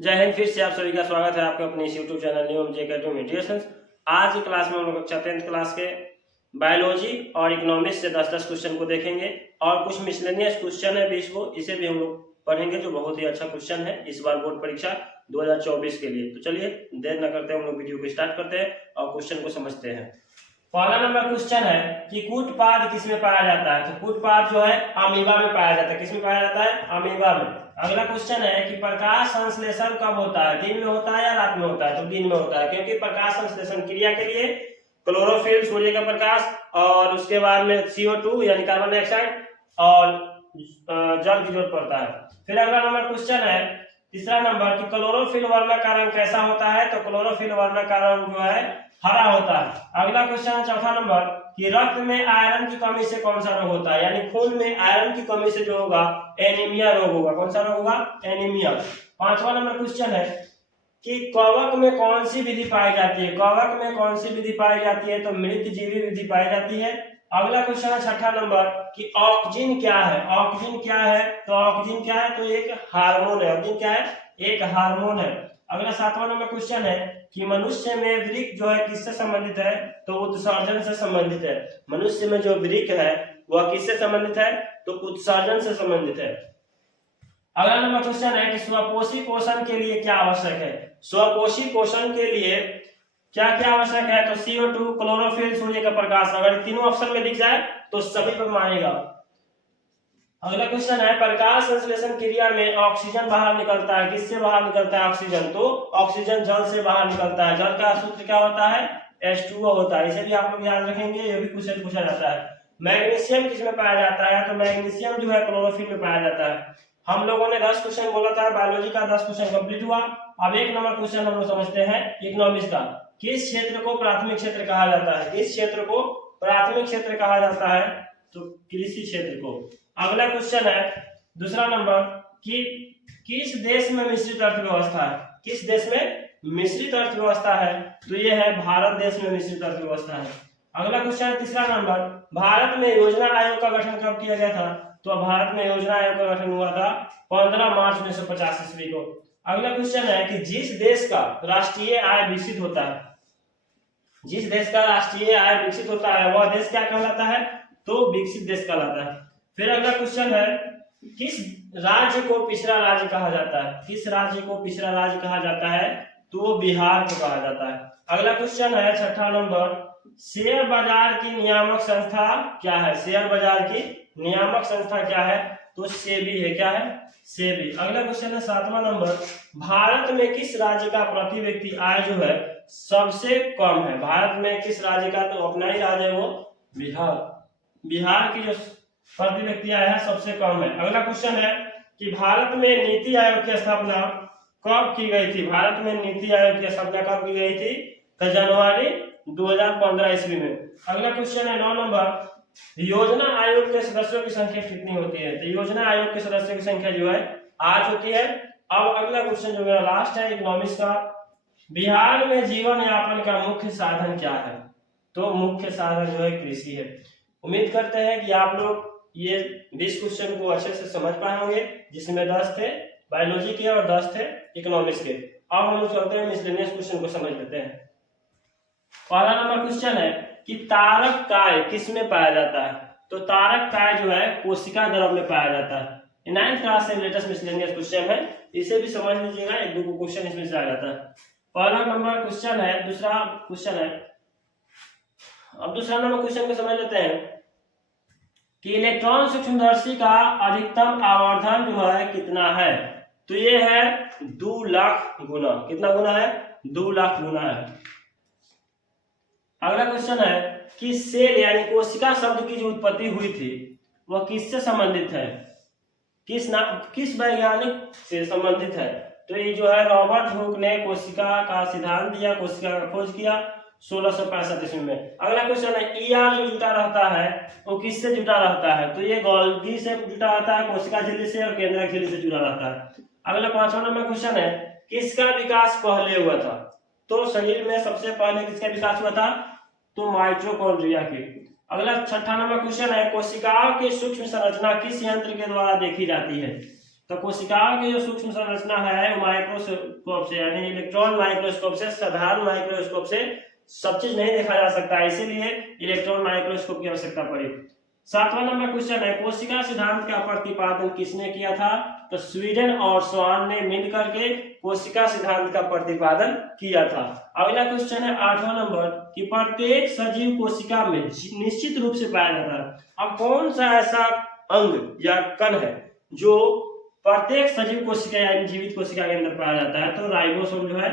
जय हिंद। फिर से आप सभी का स्वागत है आपके अपने इस यूट्यूब चैनल न्यू जे मीडिएशंस। आज की क्लास में हम लोग कक्षा 10th क्लास के बायोलॉजी और इकोनॉमिक्स से 10-10 क्वेश्चन को देखेंगे और कुछ मिसलेनियस क्वेश्चन है 20 को, इसे भी हम लोग पढ़ेंगे जो बहुत ही अच्छा क्वेश्चन है इस बार बोर्ड परीक्षा 2024 के लिए। तो चलिए देर न करते हैं हम लोग वीडियो को स्टार्ट करते हैं और क्वेश्चन को समझते हैं। पहला नंबर क्वेश्चन है कि कूटपाद किसमें पाया जाता है। तो कूटपाद जो है अमीबा में पाया जाता है। किसमें पाया जाता है? अमीबा में। अगला क्वेश्चन है कि प्रकाश संश्लेषण कब होता है, दिन में होता है या रात में होता है? तो दिन में होता है, क्योंकि प्रकाश संश्लेषण क्रिया के लिए क्लोरोफिल सूर्य का प्रकाश और उसके बाद में CO2 यानी कार्बन डाइऑक्साइड और जल की जरूरत पड़ता है। फिर अगला नंबर क्वेश्चन है तीसरा नंबर कि क्लोरोफिल वर्णक का रंग कैसा होता है। तो क्लोरोफिल वर्णक का रंग जो है हरा होता है। अगला क्वेश्चन है चौथा नंबर कि रक्त में आयरन की कमी से कौन सा रोग होता है, यानी खून में आयरन की कमी से जो होगा एनीमिया रोग होगा। कौन सा रोग होगा? एनीमिया। पांचवा नंबर क्वेश्चन है कि कवक में कौन सी विधि पाई जाती है। कवक में कौन सी विधि पाई जाती है? तो मृतजीवी विधि पाई जाती है। अगला क्वेश्चन है छठा नंबर कि ऑक्सीजन क्या है। ऑक्सीजन क्या है? तो ऑक्सीजन क्या है? तो एक हार्मोन है। ऑक्सीजन क्या है? एक हार्मोन है। अगला सातवां नंबर क्वेश्चन है कि मनुष्य में वृक्क जो है किससे संबंधित है। तो उत्सर्जन से संबंधित है। मनुष्य में जो वृक्क है वह किससे संबंधित है? तो उत्सर्जन से संबंधित है। अगला नंबर क्वेश्चन है कि स्वपोषी पोषण के लिए क्या आवश्यक है। स्वपोषी पोषण के लिए क्या क्या आवश्यक है? तो CO2, क्लोरोफिल, सूर्य का प्रकाश। अगर तीनों ऑप्शन में दिख जाए तो सभी पर मानेगा। अगला क्वेश्चन है प्रकाश संश्लेषण क्रिया में ऑक्सीजन बाहर निकलता है। किससे बाहर निकलता है ऑक्सीजन? तो ऑक्सीजन जल से बाहर निकलता है। जल का सूत्र क्या होता है? H2O होता है। इसे भी आप लोग याद रखेंगे, ये भी क्वेश्चन पूछा जाता है। मैग्नीशियम किसमें पाया जाता है? तो मैग्नीशियम जो है क्लोरोफिल में पाया जाता है। हम लोगों ने 10 क्वेश्चन बोला था, बायोलॉजी का 10 क्वेश्चन कंप्लीट हुआ। अब एक नंबर क्वेश्चन हम लोग समझते हैं इकोनॉमिक्स का। किस क्षेत्र को प्राथमिक क्षेत्र कहा जाता है? किस क्षेत्र को प्राथमिक क्षेत्र कहा जाता है? तो कृषि क्षेत्र को। अगला क्वेश्चन है दूसरा नंबर कि किस देश में मिश्रित अर्थव्यवस्था है। किस देश में मिश्रित अर्थव्यवस्था है? तो ये है भारत देश में मिश्रित अर्थव्यवस्था है। अगला क्वेश्चन है तीसरा नंबर भारत में योजना आयोग का गठन कब किया गया था। तो भारत में योजना आयोग का गठन हुआ था 15 मार्च 1950 ईस्वी को। अगला क्वेश्चन है कि जिस देश का राष्ट्रीय आय विकसित होता है, जिस देश का राष्ट्रीय आय विकसित होता है वह देश क्या कहलाता है? तो विकसित देश कहलाता है। फिर अगला क्वेश्चन है किस राज्य को पिछड़ा राज्य कहा जाता है। किस राज्य को पिछड़ा राज्य कहा जाता है? तो बिहार को कहा जाता है। अगला क्वेश्चन है छठा नंबर शेयर बाजार की नियामक संस्था क्या है। शेयर बाजार की नियामक संस्था क्या है? तो सेबी है। क्या है? सेबी। अगला क्वेश्चन है सातवां नंबर भारत में किस राज्य का प्रति व्यक्ति आय जो है सबसे कम है। भारत में किस राज्य का? तो अपना ही राज्य है वो बिहार। बिहार की जो प्रति व्यक्ति आय है सबसे कम है। अगला क्वेश्चन है कि भारत में नीति आयोग की स्थापना कब की गई थी। भारत में नीति आयोग की स्थापना कब की गई थी? तो जनवरी 2015 ईस्वी में। अगला क्वेश्चन है 9 नंबर योजना आयोग के सदस्यों की संख्या कितनी होती है। तो योजना आयोग के सदस्यों की संख्या जो है 8 होती है। अब अगला क्वेश्चन जो मेरा लास्ट है इकोनॉमिक्स का, बिहार में जीवन यापन का मुख्य साधन क्या है। तो मुख्य साधन जो है कृषि है। उम्मीद करते हैं कि आप लोग ये 20 क्वेश्चन को अच्छे से समझ पाए होंगे, जिसमें 10 थे बायोलॉजी के और 10 थे इकोनॉमिक्स के। अब हम लोग चलते हैं मिसलेनियस क्वेश्चन को समझ लेते हैं। पहला नंबर क्वेश्चन है कि तारक काय किस में पाया जाता है। तो तारक काय जो है कोशिका द्रव में पाया जाता है। 9th क्लास से लेटेस्ट मिसलेनियस क्वेश्चन है, इसे भी समझ लीजिएगा, एक दो क्वेश्चन इसमें से आ जाता है। पहला नंबर क्वेश्चन है, दूसरा क्वेश्चन है। अब दूसरा नंबर क्वेश्चन को समझ लेते हैं कि इलेक्ट्रॉन सूक्ष्मदर्शी का अधिकतम आवर्धन जो है कितना है। तो ये है 2 लाख गुना। कितना गुना है? 2 लाख गुना है। अगला क्वेश्चन है कि सेल यानी कोशिका शब्द की जो उत्पत्ति हुई थी वह किससे संबंधित है। किस वैज्ञानिक से संबंधित है। तो ये जो है रॉबर्ट हुक ने कोशिका का सिद्धांत दिया, कोशिका का खोज किया 1665 ईस्वी में। अगला क्वेश्चन है ER जो जुटा रहता है वो किससे जुटा रहता है। तो ये गोल्गी से जुटा रहता है, कोशिका झिल्ली से, और केंद्रक झिल्ली से जुड़ा रहता है। अगला 5वां नंबर क्वेश्चन है किसका विकास पहले हुआ था। तो शरीर में सबसे पहले किसका विकास हुआ था? तो माइटोकॉन्ड्रिया की। अगला 6ठा नंबर क्वेश्चन है कोशिकाओं की सूक्ष्म संरचना किस यंत्र के द्वारा देखी जाती है। तो कोशिकाओं की जो सूक्ष्म संरचना है वो माइक्रोस्कोप से यानी इलेक्ट्रॉन माइक्रोस्कोप से, साधारण माइक्रोस्कोप से सब चीज नहीं देखा जा सकता, इसीलिए इलेक्ट्रॉन माइक्रोस्कोप की आवश्यकता पड़ी। 7वां नंबर क्वेश्चन है, कोशिका सिद्धांत का प्रतिपादन किसने किया था? तो स्वीडन और स्वान ने मिलकर के कोशिका सिद्धांत का प्रतिपादन किया था। अगला क्वेश्चन है 8वां नंबर कि प्रत्येक सजीव कोशिका में निश्चित रूप से पाया जाता है। अब कौन सा ऐसा अंग या कण है जो प्रत्येक सजीव कोशिका या जीवित कोशिका के अंदर पाया जाता है? तो राइबोसोम जो है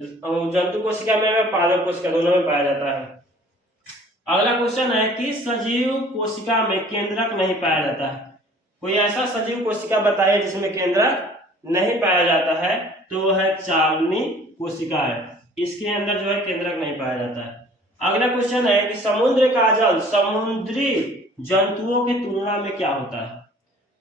जंतु कोशिका में, पादप कोशिका दोनों में पाया जाता है। अगला क्वेश्चन है कि सजीव कोशिका में केंद्रक नहीं पाया जाता है। कोई ऐसा सजीव कोशिका बताइए जिसमें केंद्रक नहीं पाया जाता है, तो वो है चावनी कोशिका है, इसके अंदर जो है केंद्रक नहीं पाया जाता है। अगला क्वेश्चन है कि समुद्र का जल समुद्री जंतुओं की तुलना में क्या होता है?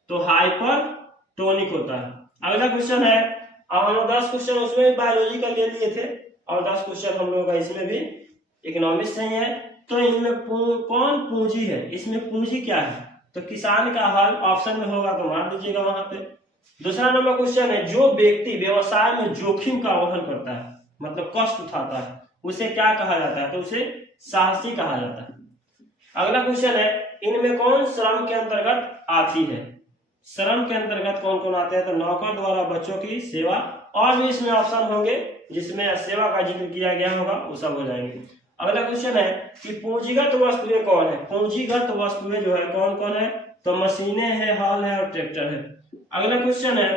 तो हाइपरटोनिक होता है। अगला क्वेश्चन है, अब हम लोग 10 क्वेश्चन उसमें बायोलॉजी का ले लिए थे और 10 क्वेश्चन हम लोगों का इसमें भी इकोनॉमिक्स नहीं है। तो इनमें कौन पूंजी है? इसमें पूंजी क्या है? तो किसान का हल ऑप्शन में होगा तो मार दीजिएगा वहां पे। दूसरा नंबर क्वेश्चन है, जो व्यक्ति व्यवसाय में जोखिम का वहन करता है, मतलब कष्ट उठाता है, उसे क्या कहा जाता है? तो उसे साहसी कहा जाता है। अगला क्वेश्चन है, इनमें कौन श्रम के अंतर्गत आती है? श्रम के अंतर्गत कौन कौन आते हैं? तो नौकर द्वारा बच्चों की सेवा, और भी इसमें ऑप्शन होंगे जिसमें सेवा का जिक्र किया गया होगा, वो सब हो जाएंगे। अगला क्वेश्चन है कि पूंजीगत वस्तुएं कौन है? पूंजीगत वस्तुएं जो है कौन कौन है? तो मशीनें है, हल है और ट्रैक्टर है। अगला क्वेश्चन है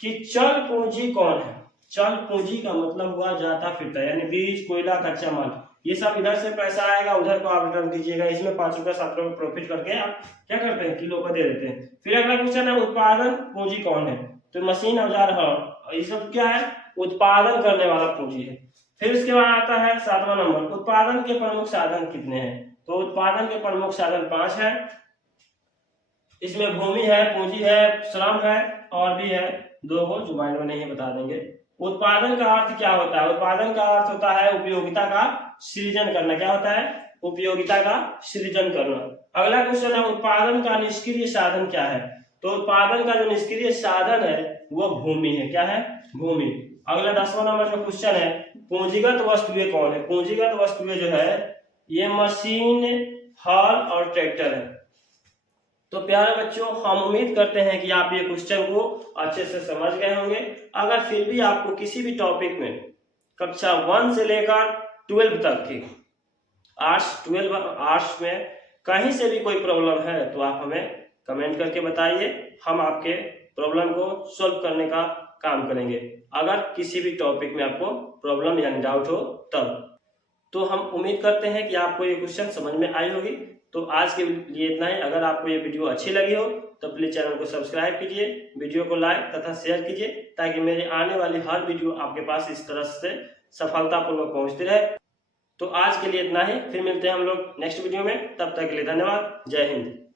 कि चल पूंजी कौन है? चल पूंजी का मतलब हुआ जाता फिरता, यानी बीज, कोयला, कच्चा माल, ये सब इधर से पैसा आएगा, उधर को आप रिटर्न दीजिएगा। इसमें 5 रुपए 7 रुपए प्रॉफिट करके आप क्या करते हैं? किलो पर दे देते हैं। फिर अगला क्वेश्चन है, उत्पादन पूंजी कौन है? तो मशीन, औजार, हल, ये सब क्या है? उत्पादन करने वाला पूंजी है। फिर उसके बाद आता है 7वां नंबर, उत्पादन के प्रमुख साधन कितने हैं? तो उत्पादन के प्रमुख साधन 5 है। इसमें भूमि है, पूंजी है, श्रम है और भी है 2 को जो माइंड में नहीं है बता देंगे। उत्पादन का अर्थ क्या होता है? उत्पादन का अर्थ होता है उपयोगिता का सृजन करना। क्या होता है? उपयोगिता का सृजन करना। अगला क्वेश्चन है, उत्पादन का निष्क्रिय साधन क्या है? तो उत्पादन का जो निष्क्रिय साधन है वो भूमि है। क्या है? भूमि। अगला 10वां नंबर जो क्वेश्चन है, पूंजीगत वस्तुएं कौन है? पूंजीगत वस्तुएं जो है ये मशीन, हल और ट्रैक्टर है। तो प्यारे बच्चों, हम उम्मीद करते हैं कि आप ये क्वेश्चन को अच्छे से समझ गए होंगे। अगर फिर भी आपको किसी भी टॉपिक में कक्षा 1 से लेकर 12 तक की आर्ट्स में कहीं से भी कोई प्रॉब्लम है तो आप हमें कमेंट करके बताइए, हम आपके प्रॉब्लम को सॉल्व करने का काम करेंगे। अगर किसी भी टॉपिक में आपको प्रॉब्लम यानी डाउट हो तब, तो हम उम्मीद करते हैं कि आपको ये क्वेश्चन समझ में आई होगी। तो आज के लिए इतना ही। अगर आपको ये वीडियो अच्छी लगी हो तो प्लीज चैनल को सब्सक्राइब कीजिए, वीडियो को लाइक तथा शेयर कीजिए, ताकि मेरे आने वाली हर वीडियो आपके पास इस तरह से सफलतापूर्वक पहुंचती रहे। तो आज के लिए इतना ही, फिर मिलते हैं हम लोग नेक्स्ट वीडियो में। तब तक के लिए धन्यवाद। जय हिंद।